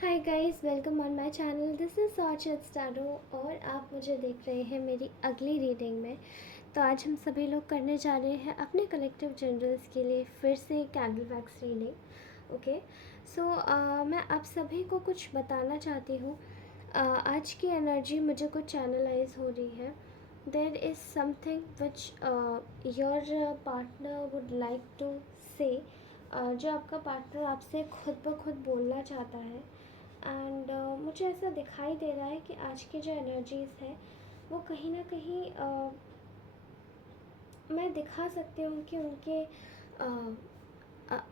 Hi guys, welcome on my channel. This is सॉचत स्टारो और आप मुझे देख रहे हैं मेरी अगली रीडिंग में। तो आज हम सभी लोग करने जा रहे हैं अपने कलेक्टिव जनरल्स के लिए फिर से कैंडल वैक्स रीडिंग। ओके, सो मैं आप सभी को कुछ बताना चाहती हूँ। आज की एनर्जी मुझे कुछ चैनलाइज हो रही है। There is something which your partner would like to say, जो आपका पार्टनर आपसे खुद ब खुद बोलना चाहता है। एंड मुझे ऐसा दिखाई दे रहा है कि आज की जो एनर्जीज़ है वो कहीं ना कहीं मैं दिखा सकती हूँ कि उनके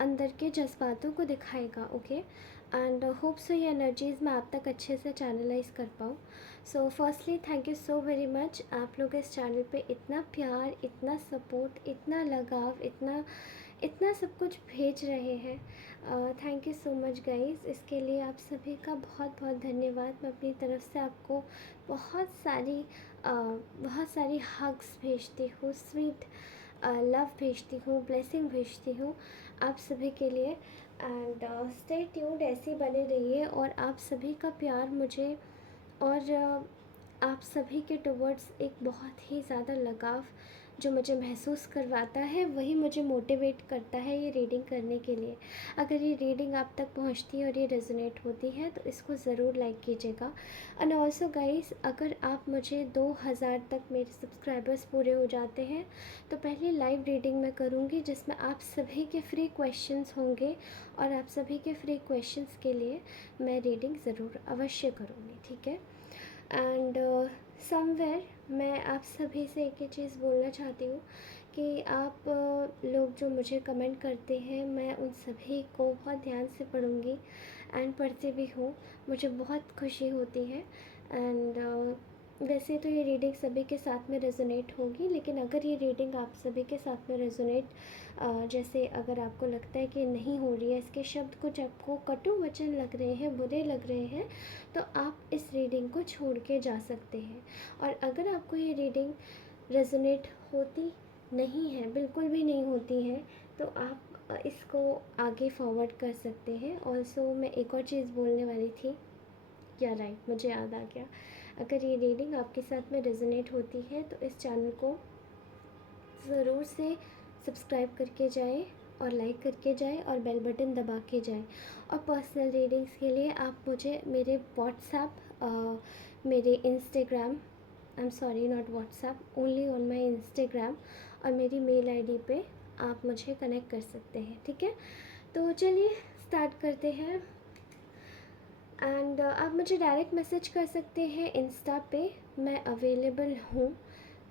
अंदर के जज्बातों को दिखाएगा। ओके, एंड होप सो ये एनर्जीज़ मैं आप तक अच्छे से चैनलाइज कर पाऊँ। So firstly thank you so very much, आप लोग इस चैनल पे इतना प्यार, इतना सपोर्ट, इतना लगाव, इतना इतना सब कुछ भेज रहे हैं। Thank you so much guys, इसके लिए आप सभी का बहुत बहुत धन्यवाद। मैं अपनी तरफ से आपको बहुत सारी हग्स भेजती हूँ, स्वीट लव भेजती हूँ, ब्लेसिंग भेजती हूँ आप सभी के लिए। एंड स्टे ट्यून्ड, ऐसे बने रहिए और आप सभी का प्यार मुझे और आप सभी के टुवर्ड्स एक बहुत ही ज़्यादा लगाव जो मुझे महसूस करवाता है, वही मुझे मोटिवेट करता है ये रीडिंग करने के लिए। अगर ये रीडिंग आप तक पहुंचती है और ये रेजोनेट होती है तो इसको ज़रूर लाइक कीजिएगा। एंड ऑल्सो गाइस, अगर आप मुझे 2000 तक मेरे सब्सक्राइबर्स पूरे हो जाते हैं तो पहले लाइव रीडिंग मैं करूँगी जिसमें आप सभी के फ्री क्वेश्चंस होंगे और आप सभी के फ्री क्वेश्चंस के लिए मैं रीडिंग ज़रूर अवश्य करूँगी, ठीक है। एंड समवेयर मैं आप सभी से एक ही चीज़ बोलना चाहती हूँ कि आप लोग जो मुझे कमेंट करते हैं, मैं उन सभी को बहुत ध्यान से पढ़ूँगी एंड पढ़ती भी हूँ। मुझे बहुत खुशी होती है। एंड वैसे तो ये रीडिंग सभी के साथ में रेजोनेट होगी, लेकिन अगर ये रीडिंग आप सभी के साथ में रेजोनेट जैसे अगर आपको लगता है कि नहीं हो रही है, इसके शब्द कुछ आपको कटु वचन लग रहे हैं, बुरे लग रहे हैं, तो आप इस रीडिंग को छोड़ के जा सकते हैं। और अगर आपको ये रीडिंग रेजोनेट होती नहीं है, बिल्कुल भी नहीं होती है, तो आप इसको आगे फॉरवर्ड कर सकते हैं। ऑल्सो मैं एक और चीज़ बोलने वाली थी, या राइट, मुझे याद आ गया। अगर ये रीडिंग आपके साथ में रेजोनेट होती है तो इस चैनल को ज़रूर से सब्सक्राइब करके जाएं और लाइक करके जाएं और बेल बटन दबा के जाएं। और पर्सनल रीडिंग्स के लिए आप मुझे मेरे व्हाट्सएप, मेरे Instagram, I am sorry not WhatsApp, only on my Instagram, और मेरी मेल आईडी पे आप मुझे कनेक्ट कर सकते हैं, ठीक है। तो चलिए स्टार्ट करते हैं। एंड आप मुझे डायरेक्ट मैसेज कर सकते हैं इंस्टा पे, मैं अवेलेबल हूँ।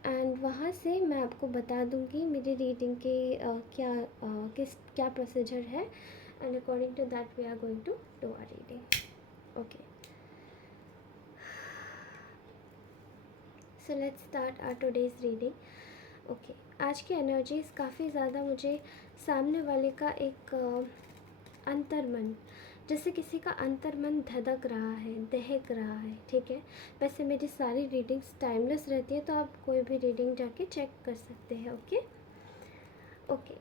एंड वहाँ से मैं आपको बता दूँगी मेरी रीडिंग के क्या प्रोसीजर है। And according to that we are going to do our reading. Okay, so let's start our today's reading. Okay, आज की एनर्जीज़ काफ़ी ज़्यादा मुझे सामने वाले का एक अंतर्मन, जैसे किसी का अंतर्मन धधक रहा है, दहक रहा है, ठीक है। वैसे मेरी सारी रीडिंग्स टाइमलेस रहती है, तो आप कोई भी रीडिंग जाके चेक कर सकते हैं। ओके ओके,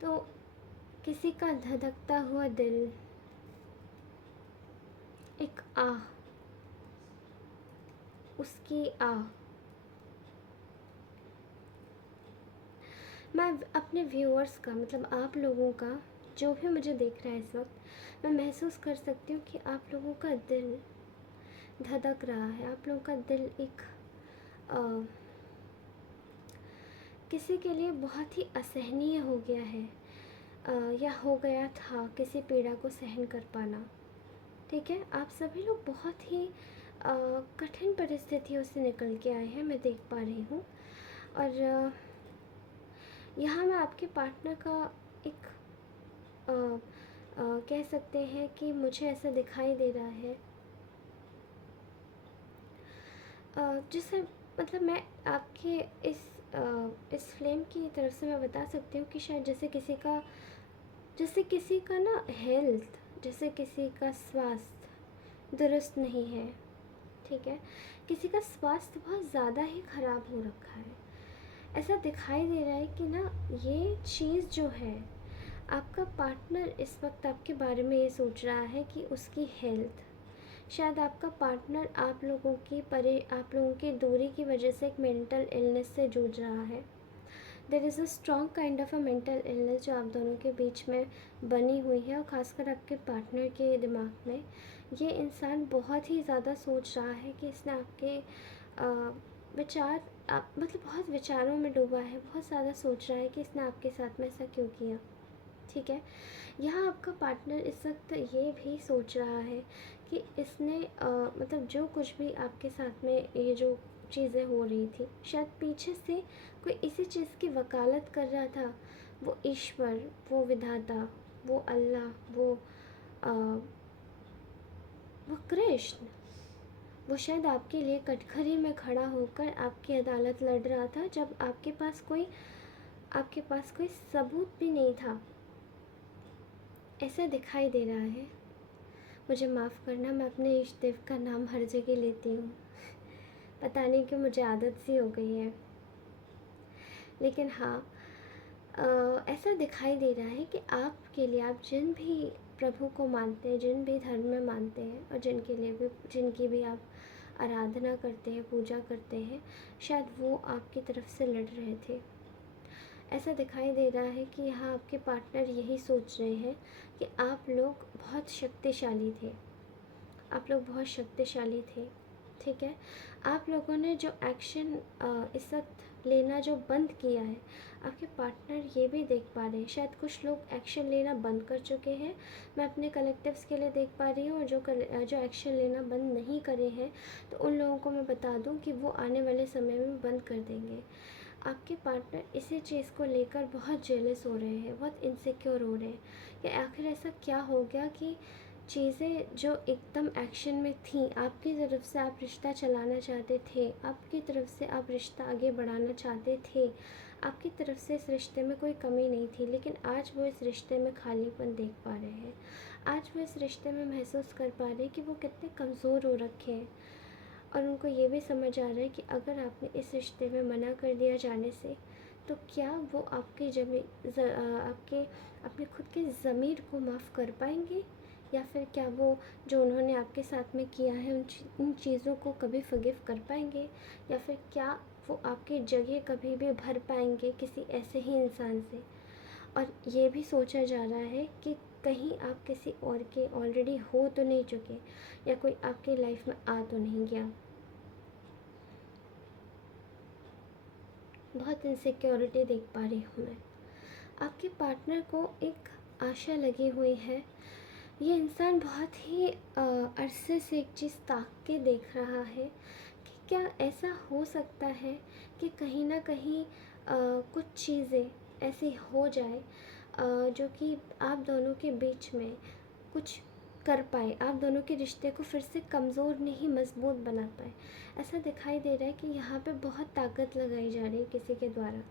तो किसी का धधकता हुआ दिल, एक आह, उसकी आह। मैं अपने व्यूअर्स का, मतलब आप लोगों का, जो भी मुझे देख रहा है इस वक्त, मैं महसूस कर सकती हूँ कि आप लोगों का दिल धधक रहा है। आप लोगों का दिल एक किसी के लिए बहुत ही असहनीय हो गया है, या हो गया था किसी पीड़ा को सहन कर पाना, ठीक है। आप सभी लोग बहुत ही कठिन परिस्थितियों से निकल के आए हैं, मैं देख पा रही हूँ। और यहाँ मैं आपके पार्टनर का एक कह सकते हैं कि मुझे ऐसा दिखाई दे रहा है, जिससे मतलब मैं आपके इस फ्लेम की तरफ से मैं बता सकती हूँ कि शायद जैसे किसी का ना हेल्थ, जैसे किसी का स्वास्थ्य दुरुस्त नहीं है, ठीक है। किसी का स्वास्थ्य बहुत ज़्यादा ही ख़राब हो रखा है। ऐसा दिखाई दे रहा है कि ना ये चीज़ जो है आपका पार्टनर इस वक्त आपके बारे में ये सोच रहा है कि उसकी हेल्थ, शायद आपका पार्टनर आप लोगों की दूरी की वजह से एक मेंटल इलनेस से जूझ रहा है। There is a strong kind of a mental illness जो आप दोनों के बीच में बनी हुई है, और ख़ासकर आपके पार्टनर के दिमाग में ये इंसान बहुत ही ज़्यादा सोच रहा है कि इसने आपके विचार मतलब बहुत विचारों में डूबा है, बहुत ज़्यादा सोच रहा है कि इसने आपके साथ में ऐसा क्यों किया। ठीक है, यहाँ आपका पार्टनर इस वक्त ये भी सोच रहा है कि इसने मतलब जो कुछ भी आपके साथ में ये जो चीज़ें हो रही थी, शायद पीछे से कोई इसी चीज़ की वकालत कर रहा था। वो ईश्वर, वो विधाता, वो अल्लाह, अ, वो कृष्ण, वो शायद आपके लिए कटघरे में खड़ा होकर आपकी अदालत लड़ रहा था, जब आपके पास कोई सबूत भी नहीं था। ऐसा दिखाई दे रहा है। मुझे माफ़ करना, मैं अपने इष्ट देव का नाम हर जगह लेती हूँ, पता नहीं क्यों मुझे आदत सी हो गई है। लेकिन हाँ, ऐसा दिखाई दे रहा है कि आपके लिए, आप जिन भी प्रभु को मानते हैं, जिन भी धर्म में मानते हैं, और जिनकी भी आप आराधना करते हैं, पूजा करते हैं, शायद वो आपकी तरफ से लड़ रहे थे। ऐसा दिखाई दे रहा है कि यहाँ आपके पार्टनर यही सोच रहे हैं कि आप लोग बहुत शक्तिशाली थे, आप लोग बहुत शक्तिशाली थे। ठीक है, आप लोगों ने जो एक्शन इस वक्त लेना जो बंद किया है, आपके पार्टनर ये भी देख पा रहे हैं। शायद कुछ लोग एक्शन लेना बंद कर चुके हैं, मैं अपने कलेक्टिव्स के लिए देख पा रही हूँ, और जो एक्शन लेना बंद नहीं करे हैं, तो उन लोगों को मैं बता दूँ कि वो आने वाले समय में बंद कर देंगे। आपके पार्टनर इसी चीज़ को लेकर बहुत जेलस हो रहे हैं, बहुत इनसिक्योर हो रहे हैं कि आखिर ऐसा क्या हो गया कि चीज़ें जो एकदम एक्शन में थी, आपकी तरफ से आप रिश्ता चलाना चाहते थे, आपकी तरफ से आप रिश्ता आगे बढ़ाना चाहते थे, आपकी तरफ से इस रिश्ते में कोई कमी नहीं थी, लेकिन आज वो इस रिश्ते में खालीपन देख पा रहे हैं। आज वो इस रिश्ते में महसूस कर पा रहे हैं कि वो कितने कमज़ोर हो रखे हैं, और उनको ये भी समझ आ रहा है कि अगर आपने इस रिश्ते में मना कर दिया जाने से, तो क्या वो आपके अपने खुद के ज़मीर को माफ़ कर पाएंगे, या फिर क्या वो जो उन्होंने आपके साथ में किया है उन चीज़ों को कभी फॉरगिव कर पाएंगे, या फिर क्या वो आपकी जगह कभी भी भर पाएंगे किसी ऐसे ही इंसान से। और ये भी सोचा जा रहा है कि कहीं आप किसी और के ऑलरेडी हो तो नहीं चुके, या कोई आपकी लाइफ में आ तो नहीं गया। बहुत इनसिक्योरिटी देख पा रही हूँ मैं। आपके पार्टनर को एक आशा लगी हुई है। ये इंसान बहुत ही अरसे से एक चीज़ ताक के देख रहा है कि क्या ऐसा हो सकता है कि कहीं ना कहीं कुछ चीज़ें ऐसी हो जाए जो कि आप दोनों के बीच में कुछ कर पाए, आप दोनों के रिश्ते को फिर से कमज़ोर नहीं मजबूत बना पाए। ऐसा दिखाई दे रहा है कि यहाँ पे बहुत ताकत लगाई जा रही है किसी के द्वारा,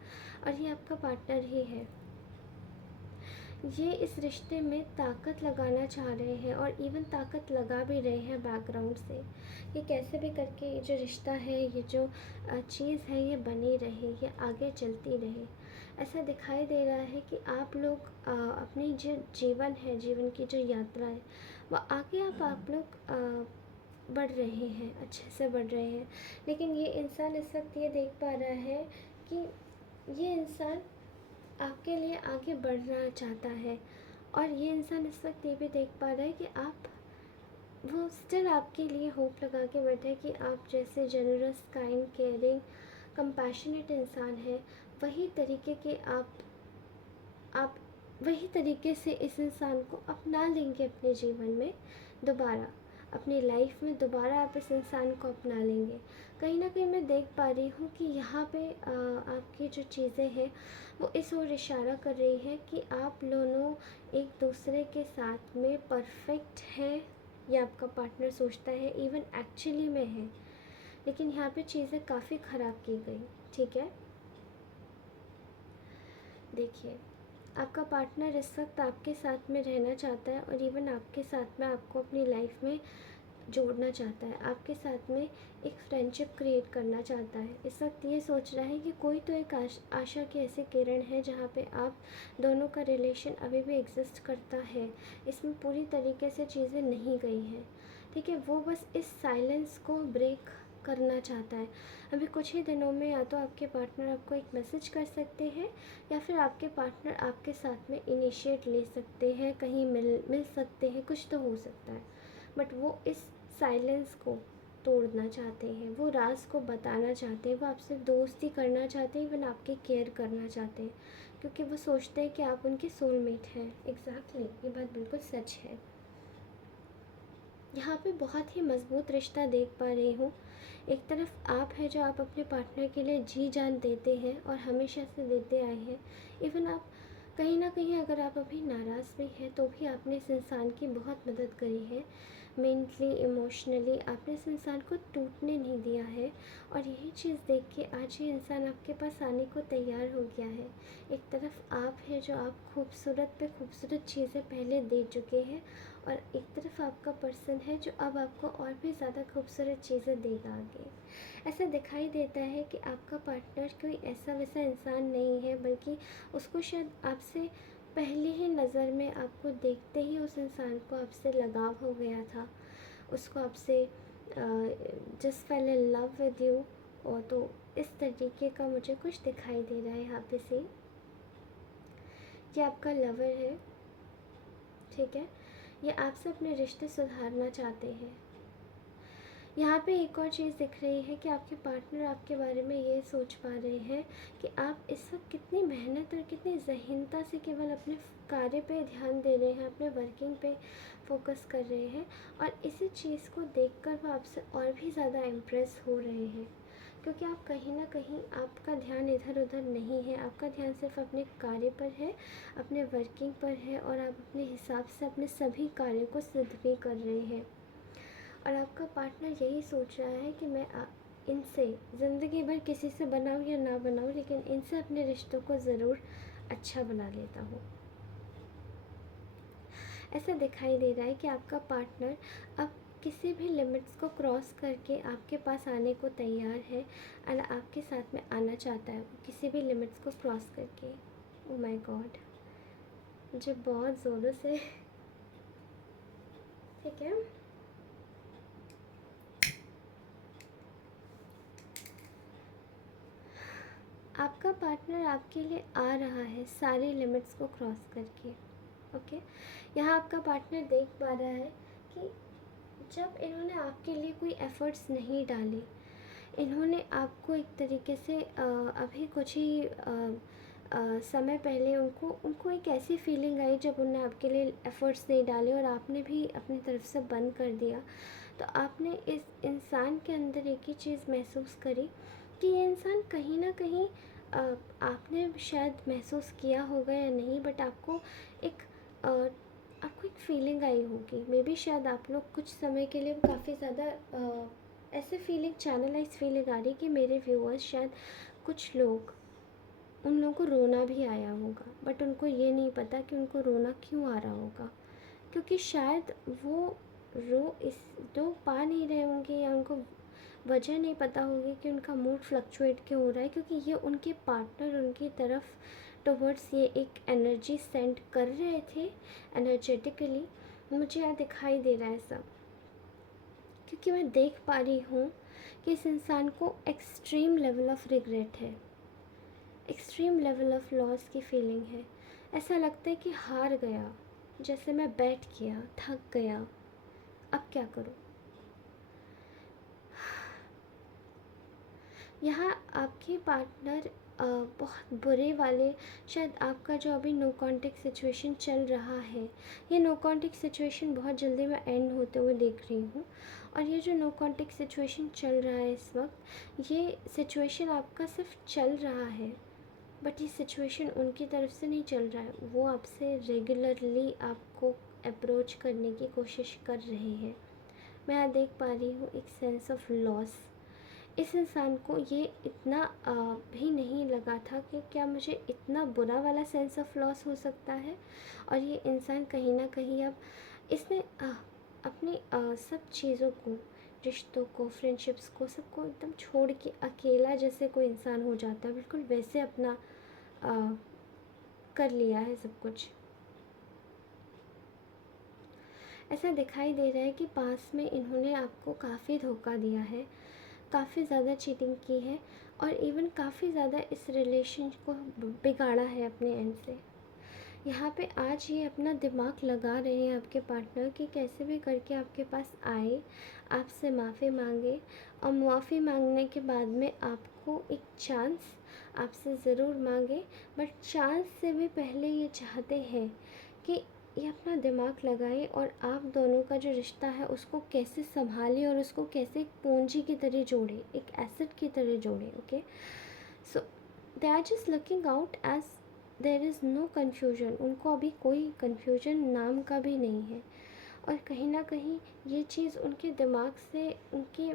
और ये आपका पार्टनर ही है। ये इस रिश्ते में ताकत लगाना चाह रहे हैं, और इवन ताकत लगा भी रहे हैं बैकग्राउंड से, कि कैसे भी करके ये जो रिश्ता है, ये जो चीज़ है, ये बनी रहे, ये आगे चलती रहे। ऐसा दिखाई दे रहा है कि आप लोग अपनी जो जीवन है, जीवन की जो यात्रा है, वह आगे आप लोग बढ़ रहे हैं, अच्छे से बढ़ रहे हैं। लेकिन ये इंसान इस वक्त ये देख पा रहा है कि ये इंसान आपके लिए आगे बढ़ना चाहता है, और ये इंसान इस वक्त ये भी देख पा रहा है कि वो स्टिल आपके लिए होप लगा के बैठा है कि आप जैसे जनरस, काइंड, केयरिंग, कंपैशनेट इंसान है, वही तरीके के आप वही तरीके से इस इंसान को अपना लेंगे अपने जीवन में दोबारा, अपनी लाइफ में दोबारा आप इस इंसान को अपना लेंगे। कहीं ना कहीं मैं देख पा रही हूँ कि यहाँ पे आपकी जो चीज़ें हैं वो इस ओर इशारा कर रही है कि आप दोनों एक दूसरे के साथ में परफेक्ट हैं, या आपका पार्टनर सोचता है, इवन एक्चुअली में है। लेकिन यहाँ पे चीज़ें काफ़ी ख़राब की गई। ठीक है, देखिए, आपका पार्टनर इस वक्त आपके साथ में रहना चाहता है, और इवन आपके साथ में आपको अपनी लाइफ में जोड़ना चाहता है, आपके साथ में एक फ्रेंडशिप क्रिएट करना चाहता है। इस वक्त ये सोच रहा है कि कोई तो एक आशा की ऐसी किरण है जहाँ पे आप दोनों का रिलेशन अभी भी एग्जिस्ट करता है, इसमें पूरी तरीके से चीज़ें नहीं गई हैं, ठीक है। वो बस इस साइलेंस को ब्रेक करना चाहता है। अभी कुछ ही दिनों में या तो आपके पार्टनर आपको एक मैसेज कर सकते हैं, या फिर आपके पार्टनर आपके साथ में इनिशिएट ले सकते हैं, कहीं मिल सकते हैं, कुछ तो हो सकता है। बट वो इस साइलेंस को तोड़ना चाहते हैं, वो राज को बताना चाहते हैं, वो आपसे दोस्ती करना चाहते हैं, इवन आपकी केयर करना चाहते हैं, क्योंकि वो सोचते हैं कि आप उनके सोलमेट हैं। एग्जैक्टली, ये बात बिल्कुल सच है। यहाँ पे बहुत ही मज़बूत रिश्ता देख पा रही हूँ। एक तरफ आप है जो आप अपने पार्टनर के लिए जी जान देते हैं और हमेशा से देते आए हैं। इवन आप कहीं ना कहीं अगर आप अभी नाराज़ भी हैं तो भी आपने इस इंसान की बहुत मदद करी है। मेंटली, इमोशनली आपने इस इंसान को टूटने नहीं दिया है, और यही चीज़ देख के आज ये इंसान आपके पास आने को तैयार हो गया है। एक तरफ आप है जो आप खूबसूरत पे खूबसूरत चीज़ें पहले दे चुके हैं, और एक तरफ आपका पर्सन है जो अब आपको और भी ज़्यादा खूबसूरत चीज़ें देगा आगे। ऐसा दिखाई देता है कि आपका पार्टनर कोई ऐसा वैसा इंसान नहीं है, बल्कि उसको शायद आपसे पहली ही नज़र में आपको देखते ही उस इंसान को आपसे लगाव हो गया था। उसको आपसे just fail in love with you. और तो इस तरीके का मुझे कुछ दिखाई दे रहा है यहाँ पे से। ये आपका लवर है, ठीक है। ये आपसे अपने रिश्ते सुधारना चाहते हैं। यहाँ पे एक और चीज़ दिख रही है कि आपके पार्टनर आपके बारे में ये सोच पा रहे हैं कि आप इस वक्त कितनी मेहनत और कितनी ज़हीनता से केवल अपने कार्य पे ध्यान दे रहे हैं, अपने वर्किंग पे फोकस कर रहे हैं, और इसी चीज़ को देखकर वो आपसे और भी ज़्यादा इम्प्रेस हो रहे हैं, क्योंकि आप कहीं ना कहीं आपका ध्यान इधर उधर नहीं है। आपका ध्यान सिर्फ अपने कार्य पर है, अपने वर्किंग पर है, और आप अपने हिसाब से अपने सभी कार्यों को सिद्ध भी कर रहे हैं। और आपका पार्टनर यही सोच रहा है कि मैं इनसे ज़िंदगी भर किसी से बनाऊँ या ना बनाऊँ, लेकिन इनसे अपने रिश्तों को ज़रूर अच्छा बना लेता हूँ। ऐसा दिखाई दे रहा है कि आपका पार्टनर अब किसी भी लिमिट्स को क्रॉस करके आपके पास आने को तैयार है, और आपके साथ में आना चाहता है किसी भी लिमिट्स को क्रॉस करके। ओ माय गॉड, मुझे बहुत ज़ोरों से ठीक है। आपका पार्टनर आपके लिए आ रहा है सारी लिमिट्स को क्रॉस करके, ओके। यहाँ आपका पार्टनर देख पा रहा है कि जब इन्होंने आपके लिए कोई एफ़र्ट्स नहीं डाले, इन्होंने आपको एक तरीके से अभी कुछ ही समय पहले उनको एक ऐसी फीलिंग आई जब उन्होंने आपके लिए एफ़र्ट्स नहीं डाले और आपने भी अपनी तरफ से बंद कर दिया, तो आपने इस इंसान के अंदर एक ही चीज़ महसूस करी कि ये इंसान कहीं ना कहीं आपने शायद महसूस किया होगा या नहीं, बट एक अ, आपको एक फीलिंग आई होगी। मे बी शायद आप लोग कुछ समय के लिए काफ़ी ज़्यादा ऐसे फीलिंग, चैनलाइज फीलिंग आ रही कि मेरे व्यूअर्स शायद कुछ लोग, उन लोगों को रोना भी आया होगा, बट उनको ये नहीं पता कि उनको रोना क्यों आ रहा होगा, क्योंकि शायद वो रो पा नहीं रहे होंगे, या उनको वजह नहीं पता होगी कि उनका मूड फ्लक्चुएट क्यों हो रहा है, क्योंकि ये उनके पार्टनर उनकी तरफ टुवर्ड्स ये एक एनर्जी सेंड कर रहे थे एनर्जेटिकली। मुझे यहाँ दिखाई दे रहा है सब, क्योंकि मैं देख पा रही हूँ कि इस इंसान को एक्सट्रीम लेवल ऑफ रिग्रेट है, एक्सट्रीम लेवल ऑफ लॉस की फीलिंग है। ऐसा लगता है कि हार गया, जैसे मैं बैठ गया, थक गया, अब क्या करूँ। यहाँ आपके पार्टनर बहुत बुरे वाले, शायद आपका जो अभी नो कॉन्टेक्ट सिचुएशन चल रहा है, ये नो कॉन्टेक्ट सिचुएशन बहुत जल्दी मैं एंड होते हुए देख रही हूँ। और ये जो नो कॉन्टेक्ट सिचुएशन चल रहा है इस वक्त, ये सिचुएशन आपका सिर्फ चल रहा है, बट ये सिचुएशन उनकी तरफ से नहीं चल रहा है। वो आपसे रेगुलरली आपको अप्रोच करने की कोशिश कर रहे हैं। मैं यहाँ देख पा रही हूँ एक सेंस ऑफ लॉस। इस इंसान को ये इतना भी नहीं लगा था कि क्या मुझे इतना बुरा वाला सेंस ऑफ लॉस हो सकता है, और ये इंसान कहीं ना कहीं अब इसने अपनी सब चीज़ों को, रिश्तों को, फ्रेंडशिप्स को, सबको एकदम छोड़ के अकेला जैसे कोई इंसान हो जाता है, बिल्कुल वैसे अपना कर लिया है सब कुछ। ऐसा दिखाई दे रहा है कि पास में इन्होंने आपको काफ़ी धोखा दिया है, काफ़ी ज़्यादा चीटिंग की है और इवन काफ़ी ज़्यादा इस रिलेशन को बिगाड़ा है अपने एंड से। यहाँ पे आज ये अपना दिमाग लगा रहे हैं आपके पार्टनर कि कैसे भी करके आपके पास आए, आपसे माफ़ी मांगे और माफ़ी मांगने के बाद में आपको एक चांस आपसे ज़रूर मांगे। बट चांस से भी पहले ये चाहते हैं कि ये अपना दिमाग लगाए और आप दोनों का जो रिश्ता है उसको कैसे संभाले और उसको कैसे एक पूंजी की तरह जोड़े, एक एसेट की तरह जोड़े। Okay, so they are just looking out as there is no confusion. उनको अभी कोई कन्फ्यूजन नाम का भी नहीं है और कहीं ना कहीं ये चीज़ उनके दिमाग से, उनके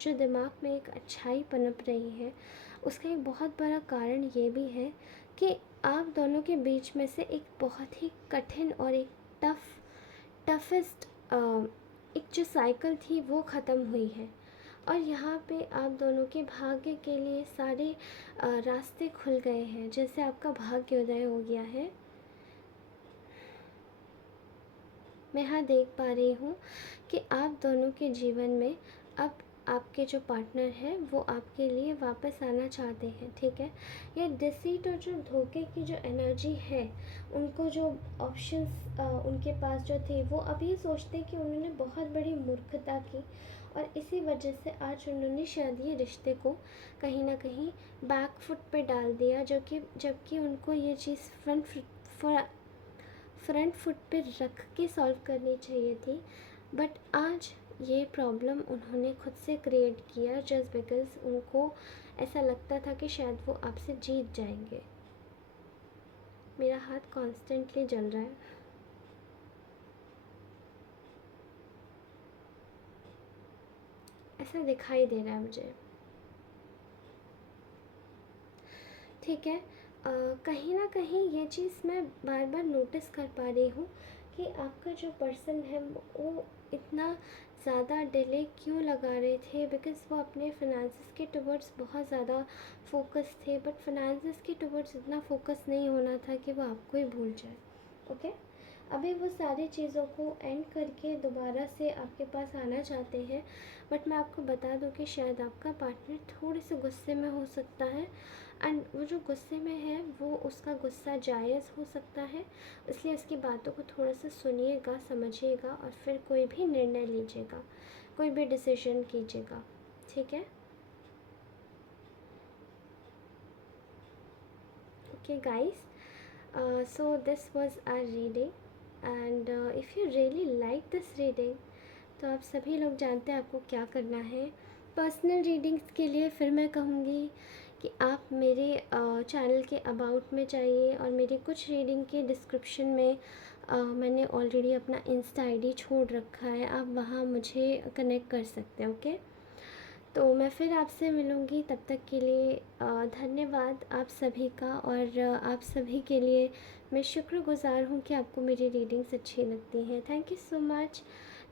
जो दिमाग में एक अच्छाई पनप रही है उसका एक बहुत बड़ा कारण ये भी है कि आप दोनों के बीच में से एक बहुत ही कठिन और एक टफेस्ट एक जो साइकिल थी वो ख़त्म हुई है और यहाँ पे आप दोनों के भाग्य के लिए सारे रास्ते खुल गए हैं, जैसे आपका भाग्योदय हो गया है। मैं यहाँ देख पा रही हूँ कि आप दोनों के जीवन में अब आपके जो पार्टनर हैं वो आपके लिए वापस आना चाहते हैं। ठीक है, ये डिसीट और जो धोखे की जो एनर्जी है, उनको जो ऑप्शंस उनके पास जो थे वो अभी सोचते कि उन्होंने बहुत बड़ी मूर्खता की और इसी वजह से आज उन्होंने शायद ये रिश्ते को कहीं ना कहीं बैक फुट पे डाल दिया, जो कि जबकि उनको ये चीज़ फ्रंट फुट पे रख के सॉल्व करनी चाहिए थी। बट आज ये प्रॉब्लम उन्होंने खुद से क्रिएट किया जस्ट बिकॉज़ उनको ऐसा लगता था कि शायद वो आपसे जीत जाएंगे। मेरा हाथ कॉन्स्टेंटली जल रहा है। ऐसा दिखाई दे रहा है मुझे। ठीक है, कहीं ना कहीं ये चीज़ मैं बार बार नोटिस कर पा रही हूँ कि आपका जो पर्सन है वो इतना ज़्यादा डिले क्यों लगा रहे थे, बिकॉज़ वो अपने फिनेंसेस के टुवर्ड्स बहुत ज़्यादा फोकस थे। बट फिनेंसेस के टुवर्ड्स इतना फोकस नहीं होना था कि वो आपको ही भूल जाए। ओके, अभी वो सारी चीज़ों को एंड करके दोबारा से आपके पास आना चाहते हैं। बट मैं आपको बता दूं कि शायद आपका पार्टनर थोड़े से गुस्से में हो सकता है एंड वो जो गुस्से में है वो उसका गुस्सा जायज़ हो सकता है, इसलिए उसकी बातों को थोड़ा सा सुनिएगा, समझिएगा और फिर कोई भी निर्णय लीजिएगा, कोई भी डिसीजन कीजिएगा। ठीक है, okay guys, so this was our reading and if you really like this reading तो आप सभी लोग जानते हैं आपको क्या करना है। पर्सनल रीडिंग्स के लिए फिर मैं कहूँगी कि आप मेरे चैनल के अबाउट में जाइए और मेरी कुछ रीडिंग के डिस्क्रिप्शन में मैंने ऑलरेडी अपना इंस्टा आईडी छोड़ रखा है, आप वहाँ मुझे कनेक्ट कर सकते हैं। ओके, तो मैं फिर आपसे मिलूँगी, तब तक के लिए धन्यवाद आप सभी का। और आप सभी के लिए मैं शुक्रगुज़ार हूँ कि आपको मेरी रीडिंग्स अच्छी लगती हैं। Thank you so much.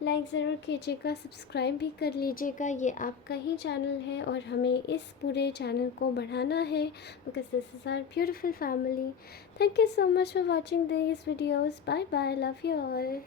Like ज़रूर कीजिएगा, सब्सक्राइब भी कर लीजिएगा, ये आपका ही चैनल है और हमें इस पूरे चैनल को बढ़ाना है because this is our beautiful family. Thank you so much for watching this videos. Bye bye, love you all.